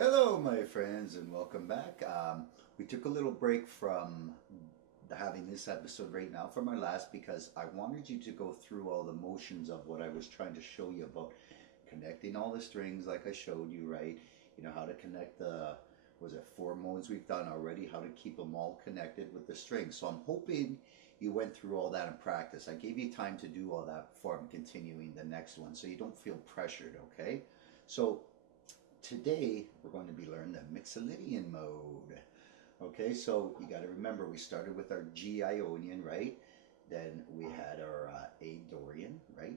Hello, my friends, and welcome back. We took a little break from having this episode right now from our last because I wanted you to go through all the motions of what I was trying to show you about connecting all the strings like I showed you, right? You know, how to connect was it 4 modes we've done already, how to keep them all connected with the strings. So I'm hoping you went through all that in practice. I gave you time to do all that before I'm continuing the next one so you don't feel pressured, okay? So today we're going to be learning the Mixolydian mode. Okay, so you got to remember we started with our G Ionian, right? Then we had our A Dorian, right?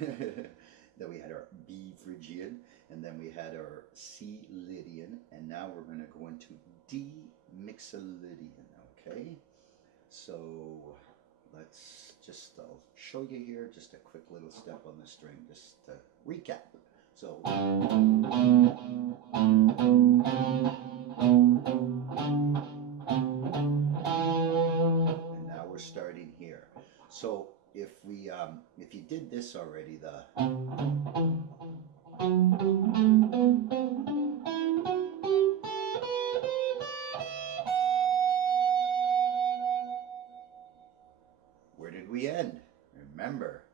Then we had our B Phrygian, and then we had our C Lydian, and now we're going to go into D Mixolydian. Okay, so I'll show you here just a quick little step on the string just to recap. So, and now we're starting here. So if you did this already, where did we end? Remember,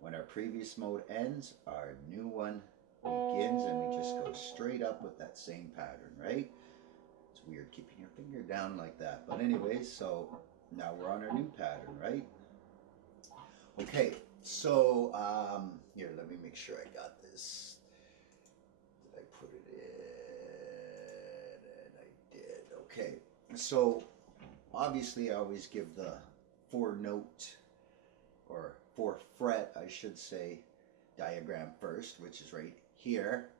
when our previous mode ends, our new one begins, and we just go straight up with that same pattern, right? It's weird keeping your finger down like that. But anyways, so now we're on our new pattern, right? Okay, so here, let me make sure I got this. Did I put it in? And I did. Okay, so obviously I always give the 4-note or 4-fret, I should say, diagram first, which is right here.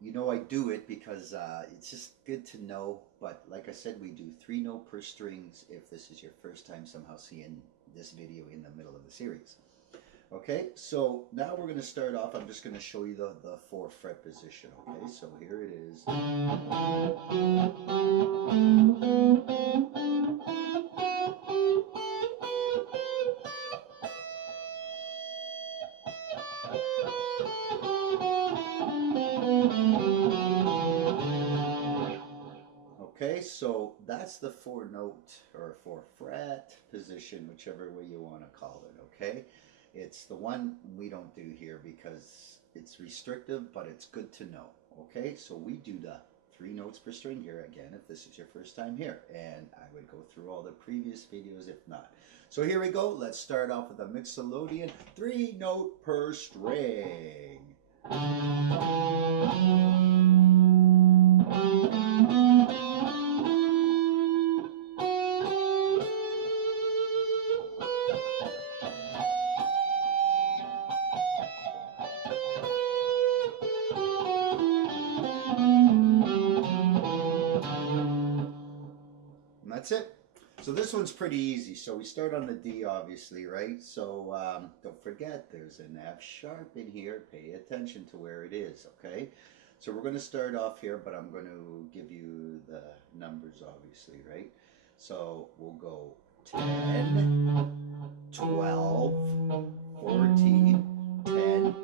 You know I do it because it's just good to know, but like I said, we do 3-note per strings if this is your first time somehow seeing this video in the middle of the series. Okay, so now we're going to start off. I'm just going to show you the 4-fret position. Okay, so here it is. Okay, so that's the 4-note or 4-fret position, whichever way you want to call it, okay? It's the one we don't do here because it's restrictive, but it's good to know, okay? So we do the 3 notes per string here, again, if this is your first time here, and I would go through all the previous videos if not. So here we go. Let's start off with the Mixolydian 3-note per string. And that's it. So this one's pretty easy. So we start on the D, obviously, right? So don't forget, there's an F sharp in here. Pay attention to where it is, okay? So we're going to start off here, but I'm going to give you the numbers, obviously, right? So we'll go 10, 12, 14, 10,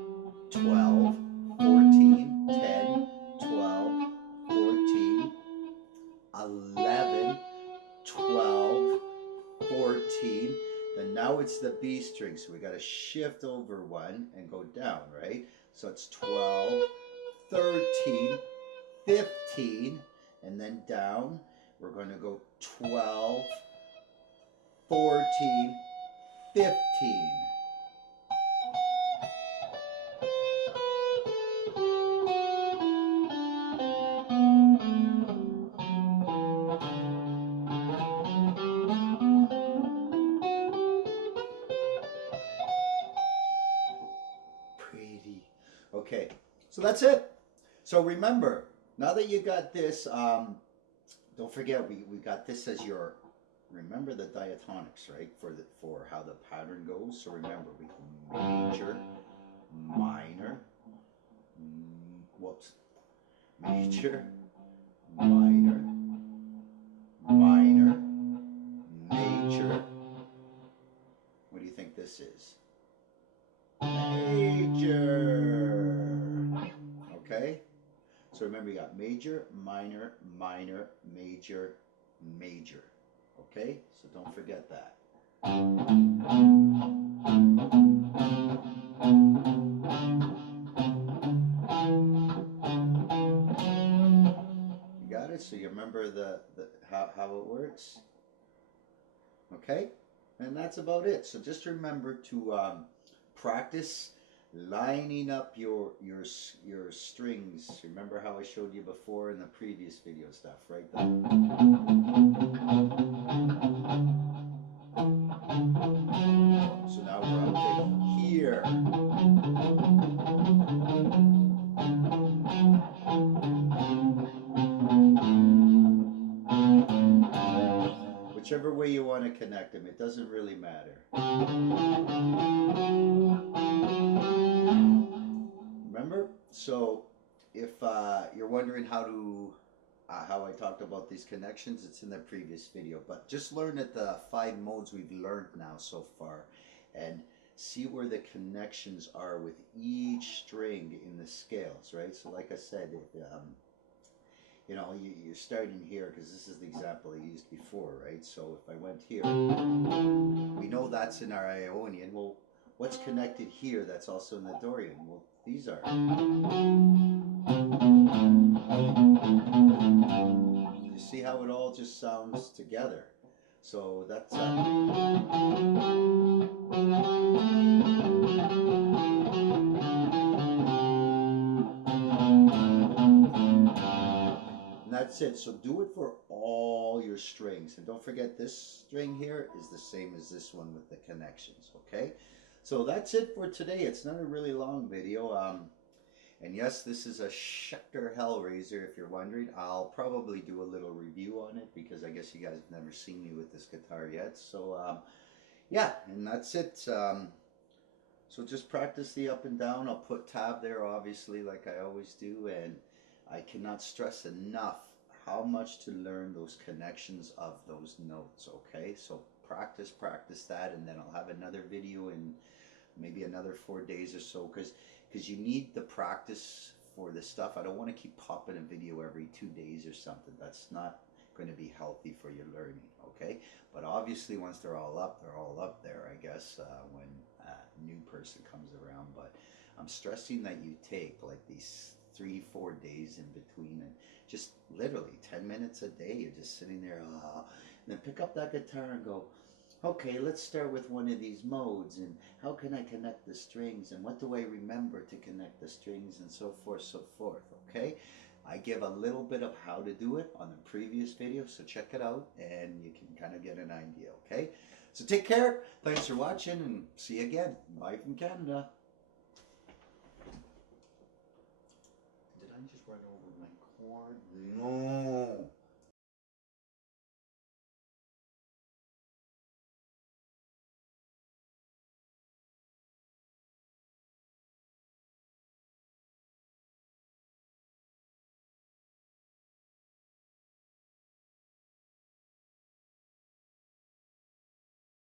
12, 14, 10, 12, 14, 11, 12, 14. Then now it's the B string, so we got to shift over one and go down, right? So it's 12, 13, 15, and then down. We're going to go 12, 14, 15. Pretty. Okay, so that's it. So remember, now that you got this, don't forget we got this as your, remember the diatonics, right? For how the pattern goes. So remember, we go major, minor, major, minor, minor, major. What do you think this is? Major. So remember, you got major, minor, minor, major, major. Okay? So don't forget that. You got it? So you remember how it works? Okay? And that's about it. So just remember to practice lining up your strings. Remember how I showed you before in the previous video stuff, right? So now we're up to here. Whichever way you want to connect them, it doesn't really matter. Remember? So if you're wondering how I talked about these connections, it's in the previous video. But just learn at the 5 modes we've learned now so far, and see where the connections are with each string in the scales, right? So like I said, you know, you're starting here because this is the example I used before, right? So if I went here, we know that's in our Ionian. Well, what's connected here that's also in the Dorian? Well, these are. You see how it all just sounds together? So that's and that's it. So do it for all your strings. And don't forget, this string here is the same as this one with the connections, okay? So that's it for today. It's not a really long video. And yes, this is a Schecter Hellraiser, if you're wondering. I'll probably do a little review on it because I guess you guys have never seen me with this guitar yet. So, yeah, and that's it. So just practice the up and down. I'll put tab there, obviously, like I always do. And I cannot stress enough how much to learn those connections of those notes, okay? So practice that, and then I'll have another video in maybe another 4 days or so, because you need the practice for this stuff. I don't want to keep popping a video every 2 days or something. That's not going to be healthy for your learning, okay? But obviously once they're all up there, I guess, when a new person comes around. But I'm stressing that you take like these 3-4 days in between, and just literally 10 minutes a day, you're just sitting there, and then pick up that guitar and go, okay, let's start with one of these modes, and how can I connect the strings, and what do I remember to connect the strings, and so forth, okay? I give a little bit of how to do it on the previous video, so check it out, and you can kind of get an idea, okay? So take care, thanks for watching, and see you again. Bye from Canada. Did I just run over my cord? No.